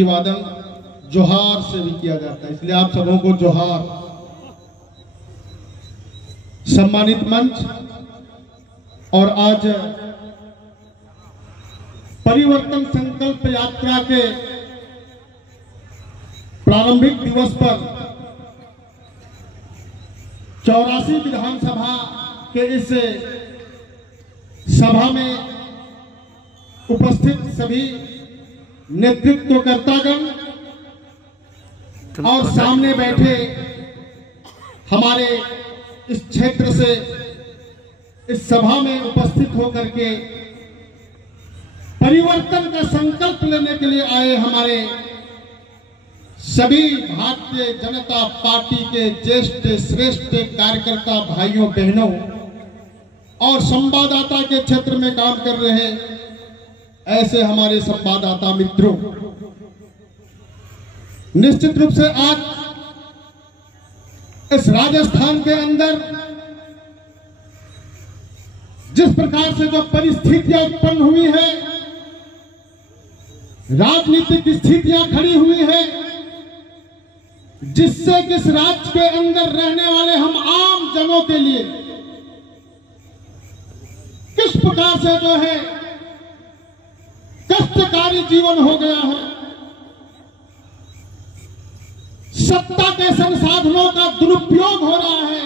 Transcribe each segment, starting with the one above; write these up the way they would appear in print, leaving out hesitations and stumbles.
अभिवादन जोहार से भी किया जाता है, इसलिए आप सबों को जोहार। सम्मानित मंच और आज परिवर्तन संकल्प यात्रा के प्रारंभिक दिवस पर 84 विधानसभा के इस सभा में उपस्थित सभी नेतृत्वकर्तागण और सामने बैठे हमारे इस क्षेत्र से इस सभा में उपस्थित होकर के परिवर्तन का संकल्प लेने के लिए आए हमारे सभी भारतीय जनता पार्टी के ज्येष्ठ श्रेष्ठ कार्यकर्ता भाइयों बहनों और संवाददाता के क्षेत्र में काम कर रहे ऐसे हमारे संवाददाता मित्रों, निश्चित रूप से आज इस राजस्थान के अंदर जिस प्रकार से जो परिस्थितियां उत्पन्न हुई है, राजनीतिक स्थितियां खड़ी हुई है, जिससे किस राज्य के अंदर रहने वाले हम आम जनों के लिए किस प्रकार से जो है कष्टकारी जीवन हो गया है, सत्ता के संसाधनों का दुरुपयोग हो रहा है,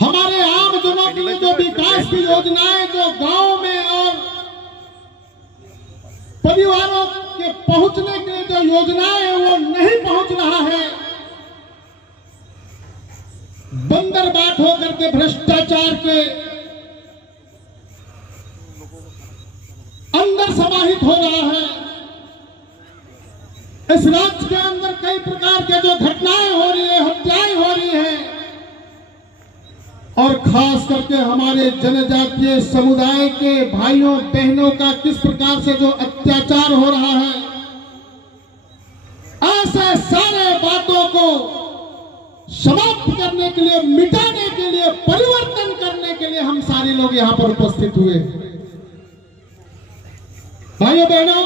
हमारे आम जनों के लिए जो विकास की योजनाएं जो गांव में और परिवारों के पहुंचने के लिए जो योजनाएं हैं वो नहीं पहुंच रहा है, बंदरबाट होकर के भ्रष्टाचार के अंदर समाहित हो रहा है। इस राज्य के अंदर कई प्रकार के जो घटनाएं हो रही है, हत्याएं हो रही है और खास करके हमारे जनजातीय समुदाय के भाइयों बहनों का किस प्रकार से जो अत्याचार हो रहा है, ऐसे सारे बातों को समाप्त करने के लिए, मिटाने के लिए, परिवर्तन करने के लिए हम सारे लोग यहां पर उपस्थित हुए। भाइयों बहनों,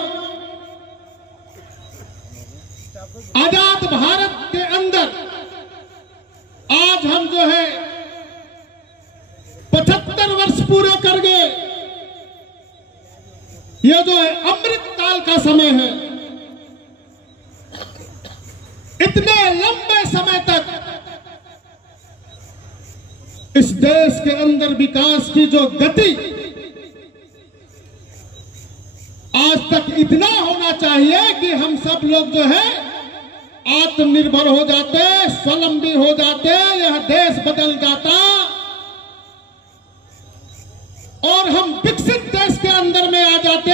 आजाद भारत के अंदर आज हम जो है 75 वर्ष पूरे कर गए। यह जो है अमृत काल का समय है। इतने लंबे समय तक इस देश के अंदर विकास की जो गति, आज तक इतना होना चाहिए कि हम सब लोग जो है आत्मनिर्भर हो जाते, स्वावलंबी हो जाते, यह देश बदल जाता और हम विकसित देश के अंदर में आ जाते।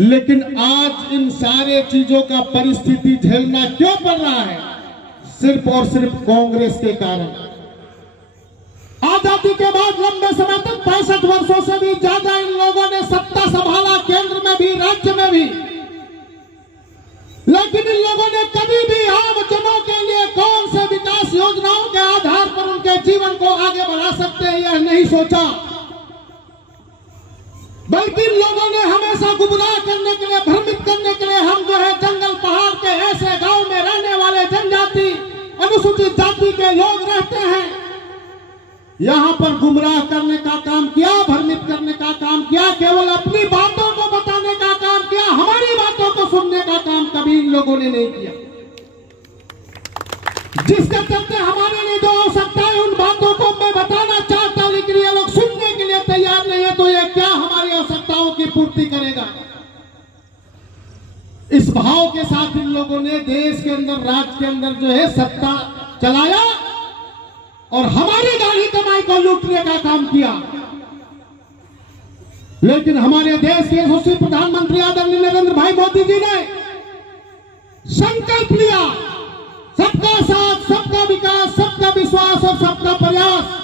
लेकिन आज इन सारे चीजों का परिस्थिति झेलना क्यों पड़ रहा है? सिर्फ और सिर्फ कांग्रेस के कारण। आजादी के बाद लंबे समय तक 65 वर्षों से भी ज्यादा इन लोगों ने सत्ता संभाला, केंद्र में भी, राज्य में भी, लेकिन इन लोगों ने कभी भी आम जनों के लिए कौन से विकास योजनाओं के आधार पर उनके जीवन को आगे बढ़ा सकते हैं यह नहीं सोचा, बल्कि इन लोगों ने हमेशा गुमराह करने के लिए, भ्रमित करने के लिए, हम जो है जंगल पहाड़ के ऐसे गांव में रहने वाले जनजाति अनुसूचित जाति के लोग रहते हैं, यहां पर गुमराह करने का काम किया, भ्रमित करने का काम किया, केवल अपनी बातों को बताने का काम किया, हमारी बातों को सुनने का काम कभी इन लोगों ने नहीं किया। जिसके चलते हमारे लिए जो आवश्यकता है उन बातों को मैं बताना चाहता हूं, लेकिन ये लोग सुनने के लिए तैयार नहीं है, तो ये क्या हमारी आवश्यकताओं की पूर्ति करेगा? इस भाव के साथ इन लोगों ने देश के अंदर, राज्य के अंदर जो है सत्ता चलाया और हमारी गाली कमाई को लूटने का काम किया। लेकिन हमारे देश के यशस्वी प्रधानमंत्री आदरणीय नरेंद्र भाई मोदी जी ने संकल्प लिया, सबका साथ, सबका विकास, सबका विश्वास और सबका प्रयास।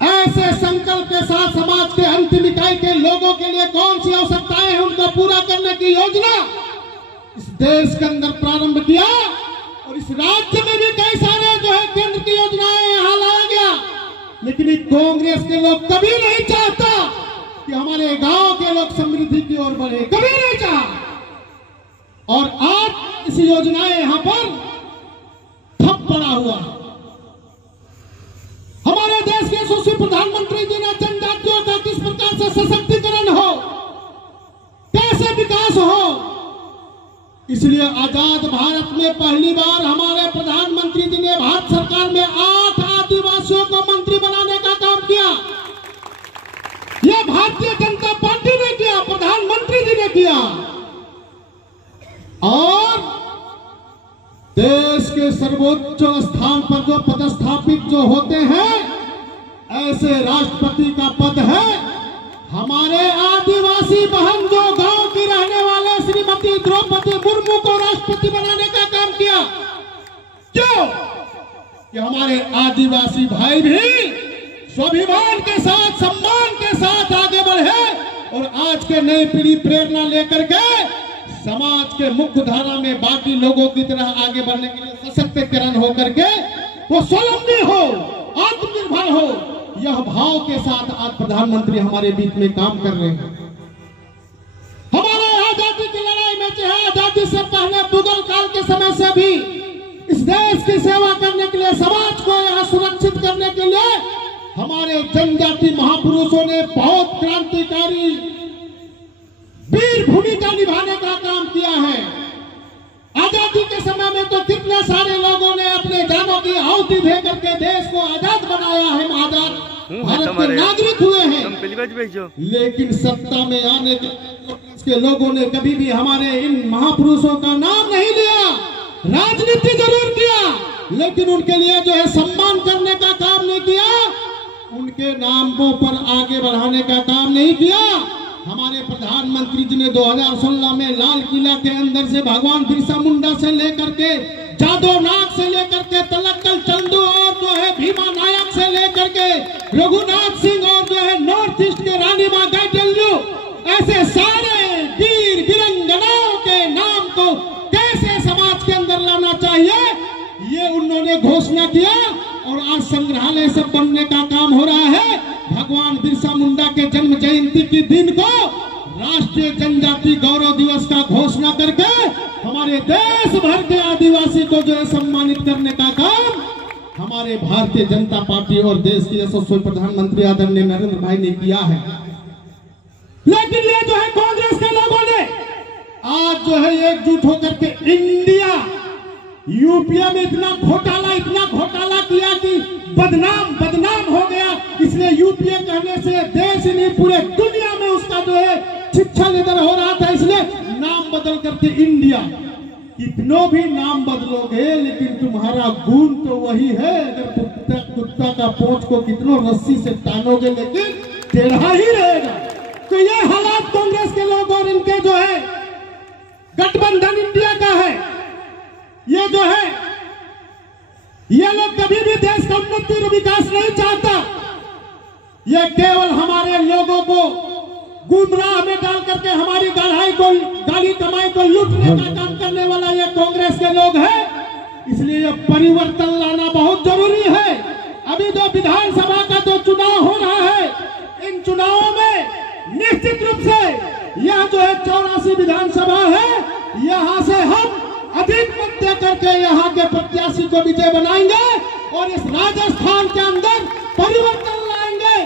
ऐसे संकल्प के साथ समाज के अंतिम इकाई के लोगों के लिए कौन सी आवश्यकताएं हैं उनको पूरा करने की योजना इस देश के अंदर प्रारंभ किया और इस राज्य में भी कई सारे जो है केंद्र की योजनाएं यहां लाया गया। लेकिन कांग्रेस के लोग कभी नहीं चाहता कि हमारे गांव के लोग समृद्धि की ओर बढ़े, कभी नहीं चाहा। और आज इस योजनाएं यहां पर ठप पड़ा हुआ। हमारे देश के यशस्वी प्रधानमंत्री जी ने जनजातियों का किस प्रकार से सशक्तिकरण हो, कैसे विकास हो, इसलिए आजाद भारत में पहली बार हमारे प्रधानमंत्री जी ने भारत सरकार में 8 आदिवासियों को मंत्री बनाने का काम किया। यह भारतीय जनता पार्टी ने किया, प्रधानमंत्री जी ने किया। और देश के सर्वोच्च स्थान पर जो पदस्थापित जो होते हैं, ऐसे राष्ट्रपति का पद है हमारे आदिवासी बहन जो गांव की रहने वाले श्रीमती द्रौपदी मुर्मू को राष्ट्रपति बनाने का काम किया। क्यों? कि हमारे आदिवासी भाई भी स्वाभिमान के साथ, सम्मान के साथ आगे बढ़े और आज के नई पीढ़ी प्रेरणा लेकर के समाज के मुख्य धारा में बाकी लोगों की तरह आगे बढ़ने के लिए सशक्तिकरण होकर के वो स्वावलंबी हो, आत्मनिर्भर हो, यह भाव के साथ आज प्रधानमंत्री हमारे बीच में काम कर रहे हैं। हमारे आजादी की लड़ाई में चाहे आजादी से पहले मुगल काल के समय से भी इस देश की सेवा करने के लिए, समाज को यहाँ सुरक्षित करने के लिए हमारे जनजाति महापुरुषों ने बहुत क्रांतिकारी वीर भूमिका निभाने का काम किया है। आजादी के समय में तो कितने सारे लोगों ने अपने जानों की आहुति दे करके देश को आजाद बनाया है, आजाद भारत के नागरिक हुए हैं। लेकिन सत्ता में आने के लोगों ने कभी भी हमारे इन महापुरुषों का नाम नहीं लिया। राजनीति जरूर किया, लेकिन उनके लिए जो है सम्मान करने का काम नहीं किया, उनके नामों पर आगे बढ़ाने का काम नहीं किया। हमारे प्रधानमंत्री जी ने 2016 में लाल किला के अंदर से भगवान बिरसा मुंडा से लेकर के जादव नाग से लेकर के तलक्कल चंदू और जो है भीमा नायक से लेकर के रघुनाथ सिंह और जो है नॉर्थ ईस्ट के रानी मां गाइडल्यू, ऐसे सारे वीर वीरंगनाओं के नाम को कैसे समाज के अंदर लाना चाहिए, ये उन्होंने घोषणा किया। और आज संग्रहालय सब बनने का काम हो रहा है। भगवान बिरसा मुंडा के जन्म जयंती के दिन को राष्ट्रीय जनजाति गौरव दिवस का घोषणा करके हमारे देश भर के आदिवासी को जो है सम्मानित करने का काम हमारे भारतीय जनता पार्टी और देश के यशस्वी प्रधानमंत्री आदरणीय नरेंद्र भाई ने किया है। लेकिन ये जो है कांग्रेस के लोगों ने आज जो है एकजुट होकर के इंडिया यूपीए में इतना घोटाला किया कि बदनाम हो गया। इसलिए यूपीए कहने से देश नहीं पूरे दुनिया में उसका जो है शिक्षा लेकर हो रहा था, इसलिए नाम बदल करके इंडिया। कितनों भी नाम बदलोगे लेकिन तुम्हारा गुण तो वही है। अगर कुत्ता का पोंछ को कितनों रस्सी से तानोगे लेकिन टेढ़ा ही रहेगा। तो ये हालात कांग्रेस के लोग और इनके जो है गठबंधन इंडिया का है। ये जो है ये लोग कभी भी देश का उन्नति और विकास नहीं चाहता। ये केवल हमारे लोगों को गुमराह में डाल करके हमारी गाली कमाई को लूटने का काम करने वाला ये कांग्रेस के लोग हैं। इसलिए ये परिवर्तन लाना बहुत जरूरी है। अभी जो विधानसभा का जो चुनाव हो रहा है, इन चुनावों में निश्चित रूप से यह जो है 84 विधानसभा है, यहाँ से हम अधिक मत दे करके यहाँ के प्रत्याशी को विजय बनाएंगे और इस राजस्थान के अंदर परिवर्तन लाएंगे।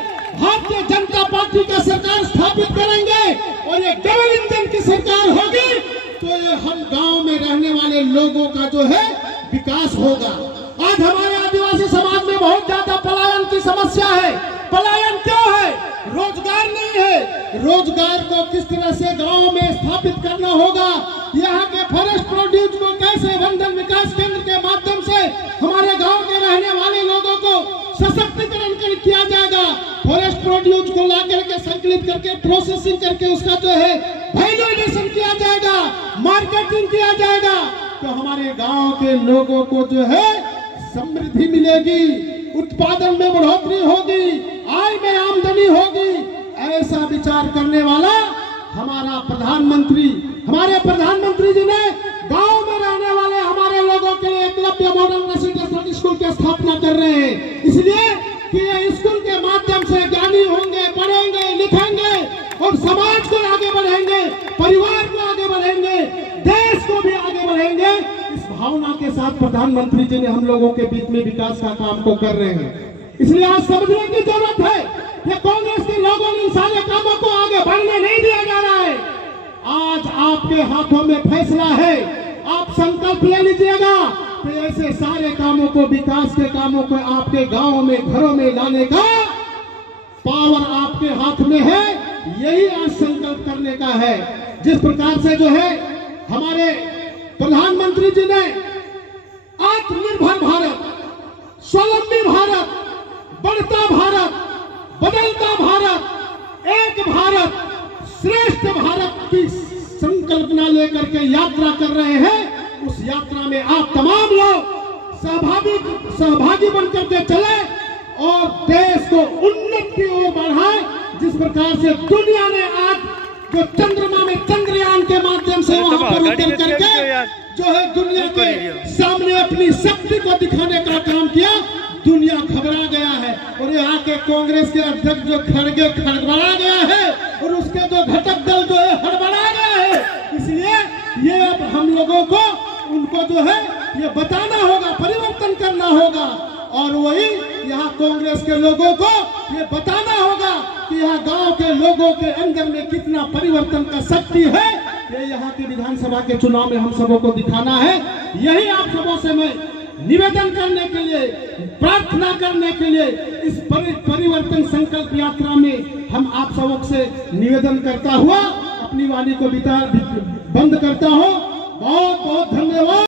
भारतीय जनता पार्टी का सरकार स्थापित करेंगे और ये डबल इंजन की सरकार होगी तो ये हम गांव में रहने वाले लोगों का जो है विकास होगा। आज हमारे आदिवासी समाज में बहुत ज्यादा पलायन की समस्या है। पलायन क्यों है? रोजगार नहीं है। रोजगार को किस तरह से गांव में स्थापित करना होगा, यहाँ के फॉरेस्ट प्रोड्यूस को कैसे वंदन विकास केंद्र के माध्यम से हमारे गांव के रहने वाले लोगों को सशक्तिकरण किया जाएगा। फॉरेस्ट प्रोड्यूस को ला करके संकलित करके प्रोसेसिंग करके उसका जो है वैल्यू एडिशन किया जाएगा, मार्केटिंग किया जाएगा, तो हमारे गांव के लोगों को जो है समृद्धि मिलेगी, उत्पादन में बढ़ोतरी होगी, आय में आमदनी होगी। ऐसा विचार करने वाला हमारे प्रधानमंत्री जी ने गांव में रहने वाले हमारे लोगों के लिए एकलव्य मॉडल रेसिडेंशियल स्कूल की स्थापना कर रहे हैं। इसलिए कि ये स्कूल के माध्यम से ज्ञानी होंगे, पढ़ेंगे, लिखेंगे और समाज को आगे बढ़ेंगे, परिवार को आगे बढ़ेंगे, देश को भी आगे बढ़ेंगे। इस भावना के साथ प्रधानमंत्री जी ने हम लोगों के बीच में विकास का काम को कर रहे हैं। इसलिए आज समझने की जरूरत है कि कांग्रेस के लोगों ने इन सारे कामों को आगे बढ़ने नहीं दिया जा रहा है। आज आपके हाथों में फैसला है, आप संकल्प ले लीजिएगा तो ऐसे सारे कामों को, विकास के कामों को आपके गांव में, घरों में लाने का पावर आपके हाथ में है। यही आज संकल्प करने का है। जिस प्रकार से जो है हमारे प्रधानमंत्री जी ने आत्मनिर्भर भारत, स्वावलंबी भारत, बढ़ता भारत, बदलता भारत, एक भारत, श्रेष्ठ भारत की संकल्पना लेकर के यात्रा कर रहे हैं। उस यात्रा में आप तमाम लोग सहभागी बनकर के चले और देश को उन्नति की ओर बढ़ाए। जिस प्रकार से दुनिया ने आज जो चंद्रमा में चंद्रयान के माध्यम से वहां पर उतर करके जो है दुनिया के सामने अपनी शक्ति को दिखाने का काम किया, दुनिया घबरा गया है। और यहाँ के कांग्रेस के अध्यक्ष जो खड़गे खड़बड़ा गया है और उसके जो घटक दल जो है हड़बड़ा गया है। इसलिए ये अब हम लोगों को उनको जो है ये बताना होगा, परिवर्तन करना होगा। और वही यहाँ कांग्रेस के लोगों को ये बताना होगा कि यहाँ गांव के लोगों के अंदर में कितना परिवर्तन का शक्ति है। ये यहाँ की विधानसभा के चुनाव में हम सबों को दिखाना है। यही आप सबों से मैं निवेदन करने के लिए, प्रार्थना करने के लिए इस परिवर्तन संकल्प यात्रा में हम आप सबों से निवेदन करता हुआ अपनी वाणी को बंद करता हूँ। बहुत बहुत धन्यवाद।